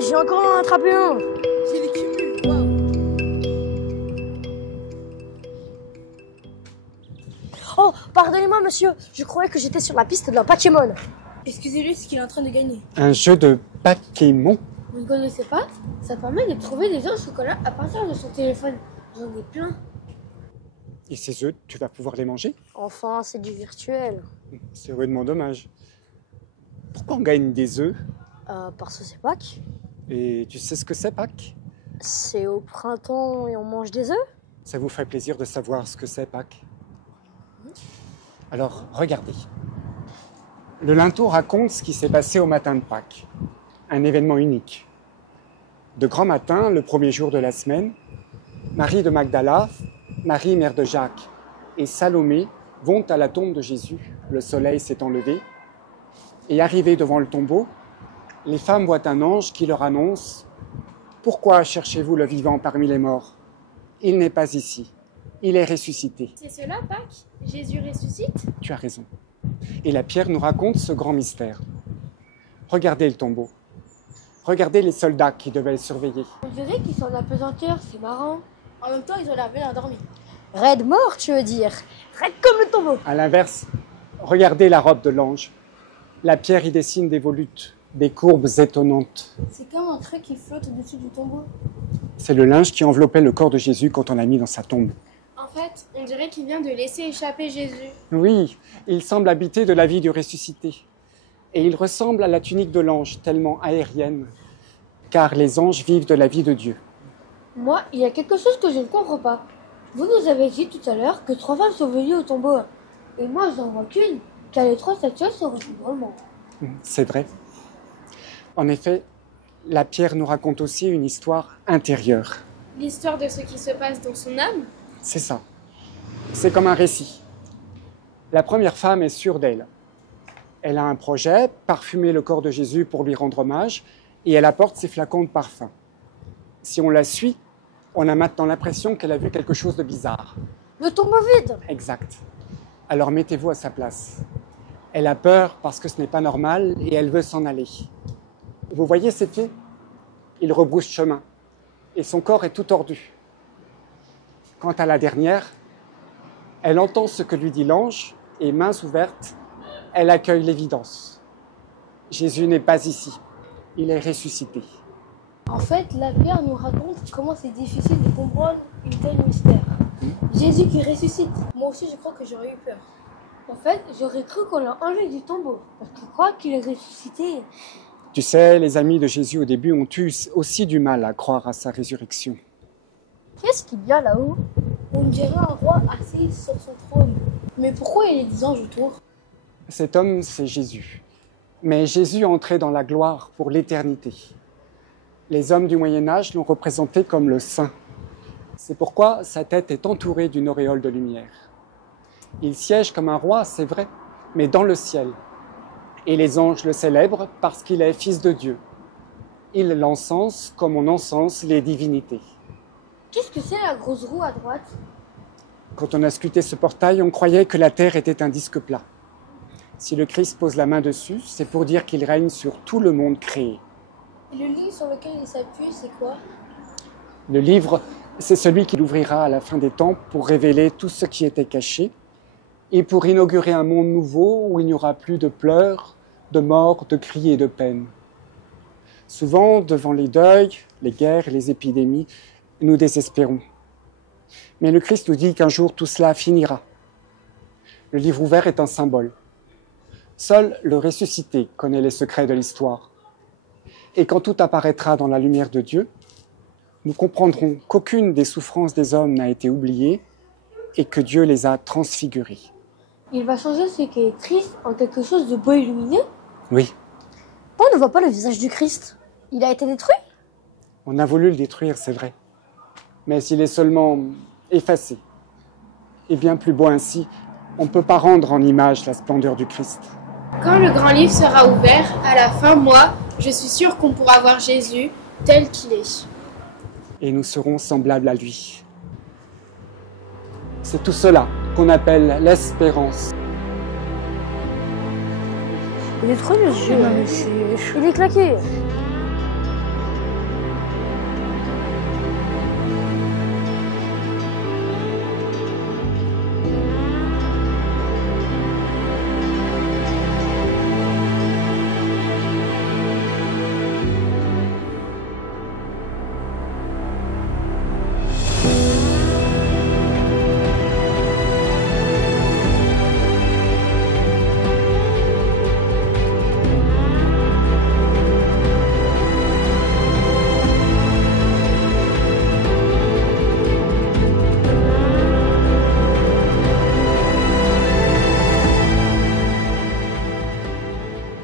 j'ai encore attrapé un. J'ai les cumuls, waouh. Oh, pardonnez-moi, monsieur. Je croyais que j'étais sur la piste d'un Pokémon. Excusez-lui, c'est qu'il est en train de gagner. Un jeu de Pokémon? Vous ne connaissez pas? Ça permet de trouver des œufs au chocolat à partir de son téléphone. J'en ai plein. Et ces œufs, tu vas pouvoir les manger? Enfin, c'est du virtuel. C'est vraiment dommage. Pourquoi on gagne des œufs? Parce que c'est Pâques. Et tu sais ce que c'est, Pâques? C'est au printemps et on mange des œufs. Ça vous ferait plaisir de savoir ce que c'est, Pâques? Alors, regardez. Le linteau raconte ce qui s'est passé au matin de Pâques. Un événement unique. De grand matin, le premier jour de la semaine, Marie de Magdala, Marie, mère de Jacques, et Salomé vont à la tombe de Jésus. Le soleil s'étant levé. Et arrivés devant le tombeau, les femmes voient un ange qui leur annonce « Pourquoi cherchez-vous le vivant parmi les morts? Il n'est pas ici. Il est ressuscité. » C'est cela, Pâques? Jésus ressuscite? Tu as raison. Et la pierre nous raconte ce grand mystère. Regardez le tombeau. Regardez les soldats qui devaient le surveiller. On dirait qu'ils sont en apesanteur, c'est marrant. En même temps, ils ont l'air bien endormis. Raide mort, tu veux dire? Raide comme le tombeau. À l'inverse, regardez la robe de l'ange. La pierre y dessine des volutes, des courbes étonnantes. C'est comme un trait qui flotte au-dessus du tombeau. C'est le linge qui enveloppait le corps de Jésus quand on l'a mis dans sa tombe. En fait, on dirait qu'il vient de laisser échapper Jésus. Oui, il semble habiter de la vie du ressuscité. Et il ressemble à la tunique de l'ange, tellement aérienne, car les anges vivent de la vie de Dieu. Moi, il y a quelque chose que je ne comprends pas. Vous nous avez dit tout à l'heure que 3 femmes sont venues au tombeau. Et moi, j'en vois qu'une, car les 3 statues se ressemblent drôlement. C'est vrai. En effet, la pierre nous raconte aussi une histoire intérieure. L'histoire de ce qui se passe dans son âme? C'est ça. C'est comme un récit. La première femme est sûre d'elle. Elle a un projet, parfumer le corps de Jésus pour lui rendre hommage, et elle apporte ses flacons de parfum. Si on la suit, on a maintenant l'impression qu'elle a vu quelque chose de bizarre. Le tombeau vide. Exact. Alors mettez-vous à sa place. Elle a peur parce que ce n'est pas normal et elle veut s'en aller. Vous voyez ses pieds? Il rebrousse chemin et son corps est tout tordu. Quant à la dernière, elle entend ce que lui dit l'ange et, mains ouvertes, elle accueille l'évidence. Jésus n'est pas ici, il est ressuscité. En fait, la pierre nous raconte comment c'est difficile de comprendre une telle mystère. Jésus qui ressuscite. Moi aussi, je crois que j'aurais eu peur. En fait, j'aurais cru qu'on l'a enlevé du tombeau, parce que je crois qu'il est ressuscité. Tu sais, les amis de Jésus au début ont eu aussi du mal à croire à sa résurrection. Qu'est-ce qu'il y a là-haut? On dirait un roi assis sur son trône. Mais pourquoi il y a des anges autour? Cet homme, c'est Jésus. Mais Jésus entrait dans la gloire pour l'éternité. Les hommes du Moyen-Âge l'ont représenté comme le saint. C'est pourquoi sa tête est entourée d'une auréole de lumière. Il siège comme un roi, c'est vrai, mais dans le ciel. Et les anges le célèbrent parce qu'il est fils de Dieu. Ils l'encensent comme on encense les divinités. Qu'est-ce que c'est la grosse roue à droite? Quand on a sculpté ce portail, on croyait que la terre était un disque plat. Si le Christ pose la main dessus, c'est pour dire qu'il règne sur tout le monde créé. Et le livre sur lequel il s'appuie, c'est quoi? Le livre, c'est celui qu'il ouvrira à la fin des temps pour révéler tout ce qui était caché et pour inaugurer un monde nouveau où il n'y aura plus de pleurs, de morts, de cris et de peines. Souvent, devant les deuils, les guerres et les épidémies, nous désespérons. Mais le Christ nous dit qu'un jour tout cela finira. Le livre ouvert est un symbole. Seul le ressuscité connaît les secrets de l'histoire. Et quand tout apparaîtra dans la lumière de Dieu, nous comprendrons qu'aucune des souffrances des hommes n'a été oubliée et que Dieu les a transfigurées. Il va changer ce qui est triste en quelque chose de beau et lumineux? Oui, On ne voit pas le visage du Christ. Il a été détruit? on a voulu le détruire, c'est vrai. Mais s'il est seulement effacé, et bien plus beau ainsi, on ne peut pas rendre en image la splendeur du Christ. Quand le grand livre sera ouvert, à la fin, moi, je suis sûre qu'on pourra voir Jésus tel qu'il est. Et nous serons semblables à lui. C'est tout cela qu'on appelle l'espérance. Il est trop vieux ce jeu. Il est claqué.